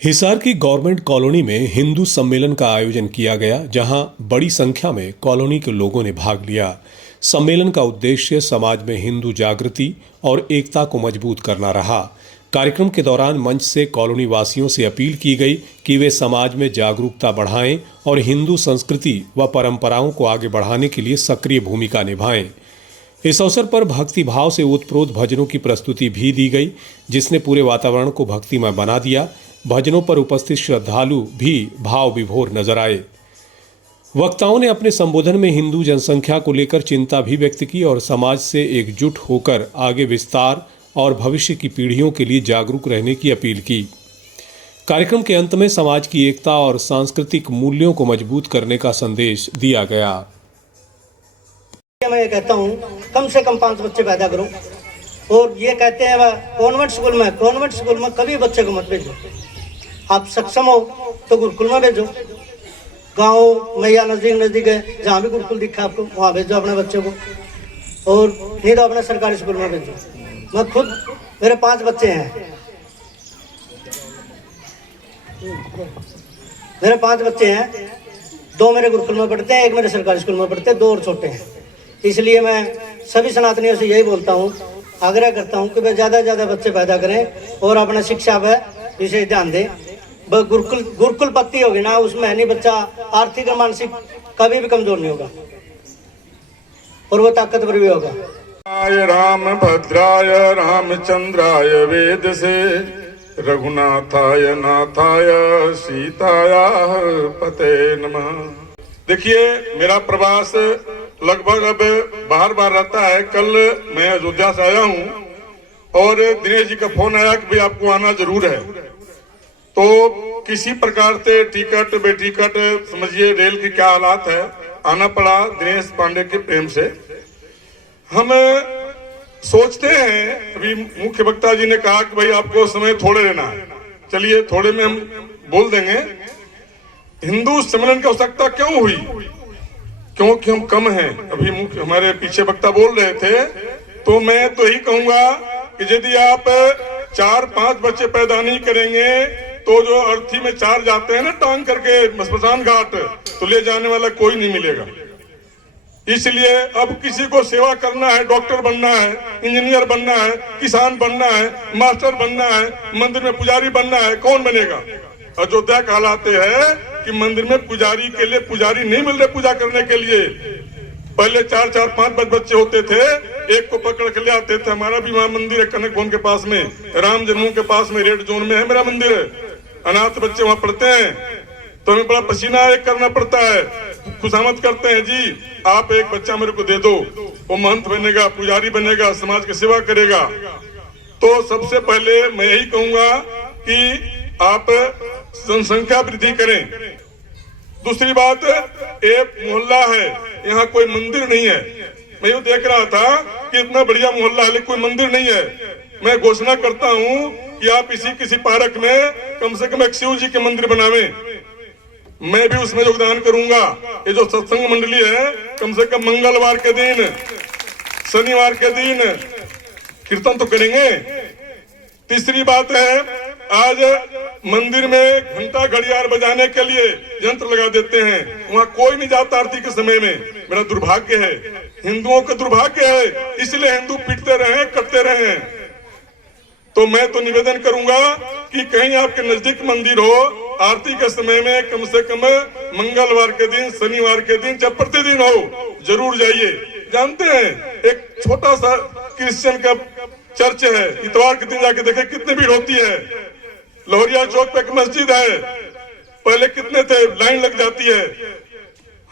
हिसार की government colony में हिंदू सम्मेलन का आयोजन किया गया, जहां बड़ी संख्या में कॉलोनी के लोगों ने भाग लिया। सम्मेलन का उद्देश्य समाज में हिंदू जागृति और एकता को मजबूत करना रहा। कार्यक्रम के दौरान मंच से कॉलोनी वासियों से अपील की गई कि वे समाज में जागरूकता बढ़ाएं और हिंदू संस्कृति व परंपराओं को आगे बढ़ाने के लिए सक्रिय भूमिका निभाएं। इस अवसर पर भक्ति भाव से ओतप्रोत भजनों की प्रस्तुति भी दी गई, जिसने पूरे वातावरण को भक्तिमय बना दिया। भजनों पर उपस्थित श्रद्धालु भी भाव विभोर नजर आए। वक्ताओं ने अपने संबोधन में हिंदू जनसंख्या को लेकर चिंता भी व्यक्त की और समाज से एकजुट होकर आगे विस्तार और भविष्य की पीढ़ियों के लिए जागरूक रहने की अपील की। कार्यक्रम के अंत में समाज की एकता और सांस्कृतिक मूल्यों को मजबूत करने का संदेश दिया गया। मैं ये कहता हूँ कम से कम 5 बच्चे पैदा करो, और ये कहते हैं वह कॉन्वेंट स्कूल में कभी बच्चे को मत भेजो। आप सक्षम हो तो गुरुकुल में भेजो। गांव में या नजदीक है जहाँ भी गुरुकुल दिखा आपको, वहाँ भेजो अपने बच्चे को, और नहीं तो अपने सरकारी स्कूल में भेजो। मैं खुद, मेरे 5 बच्चे हैं, मेरे 5 बच्चे हैं। 2 मेरे गुरुकुल में पढ़ते हैं, 1 मेरे सरकारी स्कूल में पढ़ते हैं, 2 और छोटे हैं। इसलिए मैं सभी सनातनियों से यही बोलता हूँ, आग्रह करता हूँ कि वे ज़्यादा से ज़्यादा बच्चे पैदा करें और अपना शिक्षा पर विशेष ध्यान दें। गुरुकुल पत्ती होगी ना, उसमें नहीं बच्चा आर्थिक और मानसिक कभी भी कमजोर नहीं होगा, और वो ताकतवर भी होगा। राम भद्राय रामचंद्राय वेद से रघुनाथाय नाथाय सीताया पते नमः। देखिए, मेरा प्रवास लगभग अब बार रहता है। कल मैं अयोध्या से आया हूँ और दिनेश जी का फोन आया कि भाई आपको आना जरूर है। तो किसी प्रकार से टिकट बेटिकट समझिए रेल की क्या हालात है, आना पड़ा दिनेश पांडे के प्रेम से। हम सोचते हैं, अभी मुख्य वक्ता जी ने कहा कि भाई आपको समय थोड़े लेना है, चलिए थोड़े में हम बोल देंगे। हिंदू सम्मेलन की आवश्यकता क्यों हुई? क्योंकि हम कम हैं। अभी मुख्य हमारे पीछे वक्ता बोल रहे थे, तो मैं तो यही कहूंगा कि यदि आप 4-5 बच्चे पैदा नहीं करेंगे तो जो अर्थी में 4 जाते हैं ना टांग करके स्मशान घाट, तो ले जाने वाला कोई नहीं मिलेगा। इसलिए अब किसी को सेवा करना है, डॉक्टर बनना है, इंजीनियर बनना है, किसान बनना है, मास्टर बनना है, मंदिर में पुजारी बनना है, कौन बनेगा? अयोध्या कहलाते हैं कि मंदिर में पुजारी के लिए पुजारी नहीं मिल रहे पूजा करने के लिए। पहले 4-5 बच्चे होते थे, एक को पकड़ के ले आते थे। हमारा भी वहाँ मंदिर है कनक भवन के पास में, राम जन्मभूमि के पास में, रेड जोन में है मेरा मंदिर है। अनाथ बच्चे वहाँ पढ़ते हैं, तो हमें बड़ा पसीना एक करना पड़ता है, खुशामद करते हैं, जी आप एक बच्चा मेरे को दे दो, वो महंत बनेगा, पुजारी बनेगा, समाज की सेवा करेगा। तो सबसे पहले मैं यही कहूंगा कि आप जनसंख्या वृद्धि करें। दूसरी बात, एक मोहल्ला है, यहाँ कोई मंदिर नहीं है। मैं यूँ देख रहा था कि इतना बढ़िया मोहल्ला है लेकिन कोई मंदिर नहीं है। मैं घोषणा करता हूँ कि आप किसी पार्क में कम से कम एक शिव जी के मंदिर बनावें। मैं भी उसमें योगदान करूंगा। ये जो सत्संग मंडली है, कम से कम मंगलवार के दिन, शनिवार के दिन कीर्तन तो करेंगे। तीसरी बात है, आज मंदिर में घंटा घड़ियाल बजाने के लिए यंत्र लगा देते हैं, वहाँ कोई नहीं जाता आरती के समय में। मेरा दुर्भाग्य है, हिंदुओं का दुर्भाग्य है, इसलिए हिंदू पिटते रहे, कटते रहे। तो मैं तो निवेदन करूंगा कि कहीं आपके नजदीक मंदिर हो, आरती के समय में कम से कम मंगलवार के दिन, शनिवार के दिन, जब प्रतिदिन हो, जरूर जाइए। जानते हैं, एक छोटा सा क्रिश्चियन का चर्च है, इतवार के दिन जाके देखे कितनी भीड़ होती है। लोहरिया चौक पे एक मस्जिद है, पहले कितने थे, लाइन लग जाती है।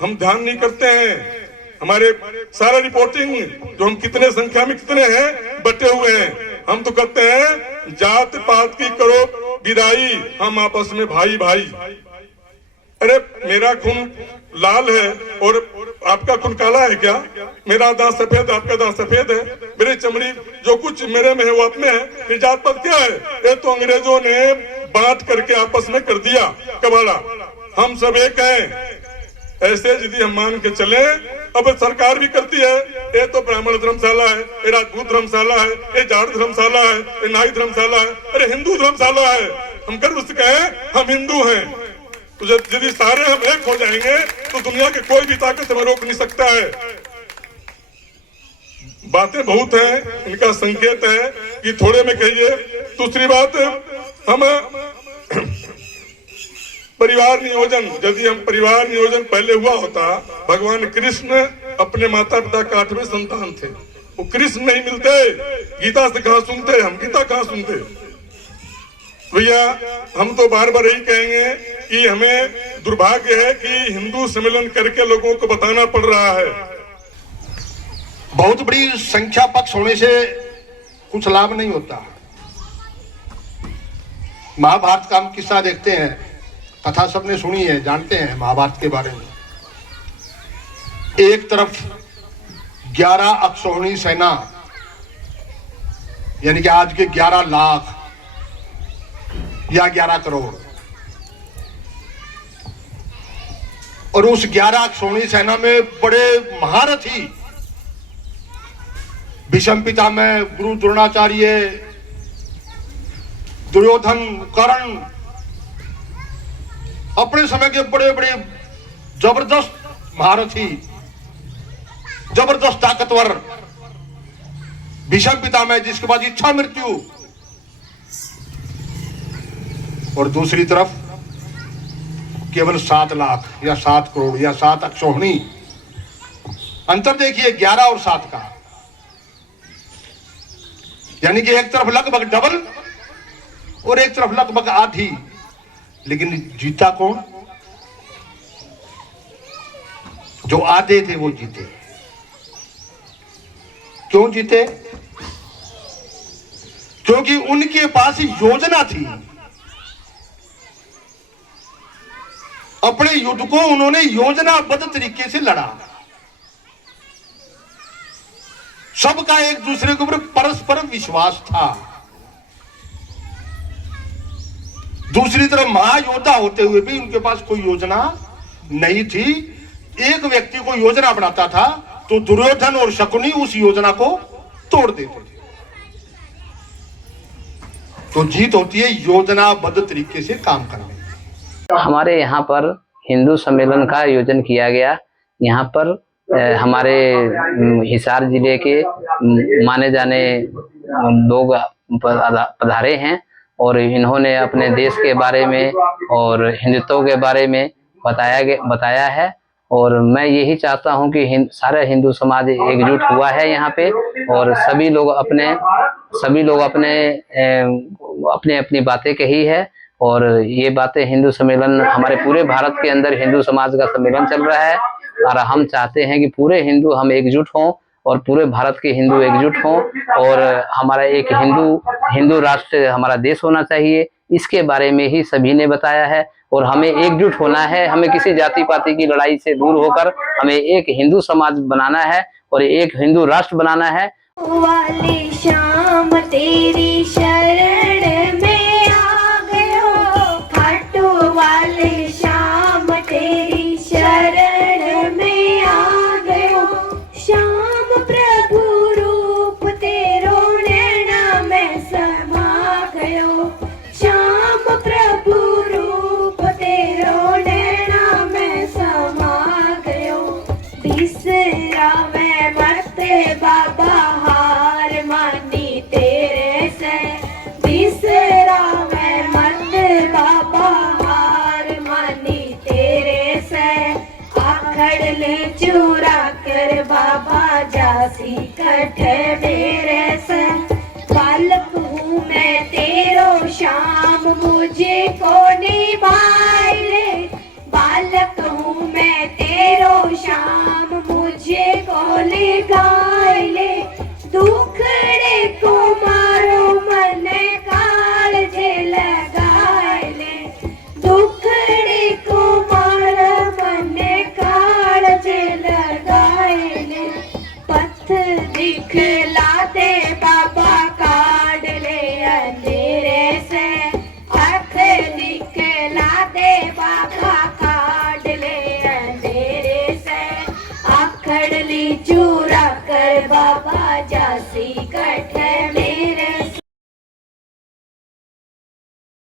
हम ध्यान नहीं करते हैं। हमारे सारा रिपोर्टिंग जो हम कितने संख्या में कितने हैं बटे हुए हैं, हम तो कहते हैं जात पात की करो विदाई, हम आपस में भाई भाई। अरे मेरा खून लाल है और आपका खून काला है क्या? मेरा दांत सफेद, आपका दांत सफेद है, मेरी चमड़ी जो कुछ मेरे में है वो अपने है, फिर जात पात क्या है? ये तो अंग्रेजों ने बांट करके आपस में कर दिया कबाड़ा। हम सब एक हैं। ऐसे यदि हम मान के चले, अब सरकार भी करती है, ये तो ब्राह्मण धर्मशाला है, ये राजपूत धर्मशाला है, ये जाट धर्मशाला है, ये नाई धर्मशाला है, अरे हिंदू धर्मशाला है। हम गर्व से कहें हम हिंदू हैं। तो यदि सारे हम एक हो जाएंगे तो दुनिया के कोई भी ताकत हमें रोक नहीं सकता है। बातें बहुत हैं, इनका संकेत है कि थोड़े में कहिए। दूसरी बात, हम परिवार नियोजन, यदि हम परिवार नियोजन पहले हुआ होता, भगवान कृष्ण अपने माता पिता का 8वें संतान थे, वो कृष्ण नहीं मिलते, गीता से कहाँ सुनते, हम गीता कहाँ सुनते। भैया हम तो बार बार यही कहेंगे कि हमें दुर्भाग्य है कि हिंदू सम्मेलन करके लोगों को बताना पड़ रहा है। बहुत बड़ी संख्या पक्ष होने से कुछ लाभ नहीं होता। महाभारत का हम किस्सा देखते हैं, कथा सबने सुनी है, जानते हैं महाभारत के बारे में। एक तरफ 11 अक्षौहिणी सेना, यानी कि आज के 11 लाख या 11 करोड़, और उस 11 अक्षौहिणी सेना में बड़े महारथी भीष्म पितामह, गुरु द्रोणाचार्य, दुर्योधन, कर्ण, अपने समय के बड़े बड़े जबरदस्त महारथी, जबरदस्त ताकतवर भीष्म पितामह, जिसके बाद इच्छा मृत्यु। और दूसरी तरफ केवल 7 लाख या 7 करोड़ या 7 अक्षौहिणी। अंतर देखिए 11 और 7 का, यानी कि एक तरफ लगभग डबल और एक तरफ लगभग आधी। लेकिन जीता कौन? जो आधे थे वो जीते। क्यों जीते? क्योंकि उनके पास योजना थी। अपने युद्ध को उन्होंने योजनाबद्ध तरीके से लड़ा। सबका एक दूसरे के ऊपर परस्पर विश्वास था। दूसरी तरफ महायोद्धा होते हुए भी उनके पास कोई योजना नहीं थी। एक व्यक्ति को योजना बनाता था तो दुर्योधन और शकुनी उस योजना को तोड़ देते थे। तो जीत होती है योजनाबद्ध तरीके से काम करने। हमारे यहाँ पर हिंदू सम्मेलन का आयोजन किया गया। यहाँ पर हमारे हिसार जिले के माने जाने लोग पधारे हैं और इन्होंने अपने देश के बारे में और हिंदुत्व के बारे में बताया है। और मैं यही चाहता हूं कि सारा हिंदू समाज एकजुट हुआ है यहाँ पे, और सभी लोग अपने अपनी बातें कही है। और ये बातें हिंदू सम्मेलन, हमारे पूरे भारत के अंदर हिंदू समाज का सम्मेलन चल रहा है और हम चाहते हैं कि पूरे हिंदू हम एकजुट हों और पूरे भारत के हिंदू एकजुट हों और हमारा एक हिंदू राष्ट्र हमारा देश होना चाहिए। इसके बारे में ही सभी ने बताया है और हमें एकजुट होना है। हमें किसी जाति पाति की लड़ाई से दूर होकर हमें एक हिंदू समाज बनाना है और एक हिंदू राष्ट्र बनाना है। वाली शाम तेरी शरण में आ गयो, खाटू वाली शाम तेरी शरण में आ गयो। श्याम प्रभु रूप तेरो नैना में समा गयो। श्याम प्रभु रूप तेरो नैना में समा गयो। बिसरा मैं मरते बाबा हार मानी तेरे से। बिसरा मैं मरते बाबा हार मानी तेरे से। आखड़ ले चूरा कर बाबा जासी कठे मेरे से। बालक हूँ मैं तेरो श्याम मुझे को निभाए ले। बालक हूँ मैं तेरो श्याम मुझे को ले गाए ले। दुखड़े को मारो मन काल जे लगाए ले। दुखड़े को मारो मन काल जे लगाए ले। पथ दिखला दे बाबा काट ले अंधेरे से। पथ दिखला दे बाबा काट ले अंधेरे से। आखड़ ली चूरा कर बाबा जासी कठे